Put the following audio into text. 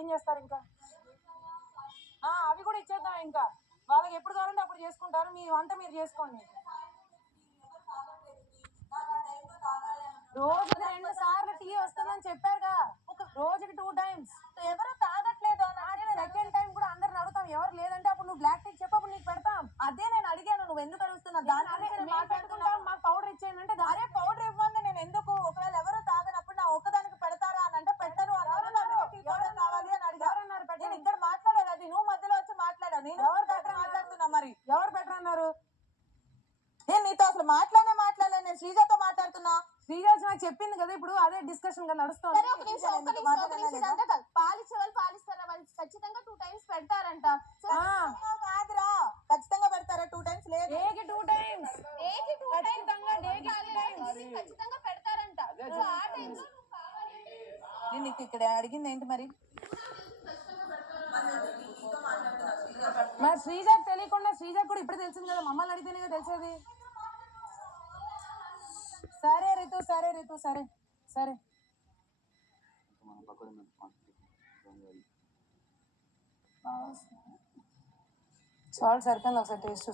ఏం చేస్తారు ఇంకా? అవి కూడా ఇచ్చేద్దాం. ఇంకా వాళ్ళకి ఎప్పుడు కావాలంటే అప్పుడు చేసుకుంటారు. మీ వంట మీరు చేసుకోండి. రోజుకి 2 సార్లు టీ వస్తుందని చెప్పారుగా, రోజుకి 2 times. ఎవరు తాగట్లేదు సెకండ్ టైం కూడా అందరిని అడుగుతాం. ఎవరు లేదంటే అప్పుడు నువ్వు బ్లాక్ టీ చెప్పు, అప్పుడు నీకు పెడతాం. అదే నేను అడిగాను, నువ్వు ఎందుకు అడుగుతున్నా? దాని మాట్లాడుకుంటాం. మాకు పౌడర్ ఇచ్చేయండి అంటే అరే పౌడర్ ఇవ్వండి, నేను ఎందుకు? ఒకవేళ ఎవరు తాగనప్పుడు నా ఒక్కదానికి పెడతారా అని అంటే పెట్టరు అన్నారు. కావాలి అని అడిగారు. నేను ఇక్కడ మాట్లాడాను, అది నువ్వు మధ్యలో వచ్చి మాట్లాడావు. నేను ఎవరు బెటర్ మాట్లాడుతున్నా? మరి ఎవరు బెటర్ అన్నారు? నేను నీతో అసలు మాట్లాడలేదు. నేను శ్రీజతో మాట్లాడుతున్నా. శ్రీరాజ్ నాకు చెప్పింది కదా, ఇప్పుడు అదే డిస్కషన్ గా నడుస్తుంది. పాలిచ్చే వాళ్ళు పాలిస్తారా? వాళ్ళు ఖచ్చితంగా 2 times పెడతారంట. కాదురా, ఖచ్చితంగా పెడతారా? 2 times లేదు, డేకి 2 times. ఖచ్చితంగా పెడతారంట. ఆ టైంలో నేను నీకు ఇక్కడ అడిగింది ఏంటి మరి? మరి శ్రీజాకి తెలియకుండా, శ్రీజాకి కూడా ఇప్పుడు తెలిసింది కదా, మమ్మల్ని అడిగితేనే కదా తెలిసేది. సరే రితు, సరే సాల్ట్ సరిపోయింది, ఒకసారి టేస్ట్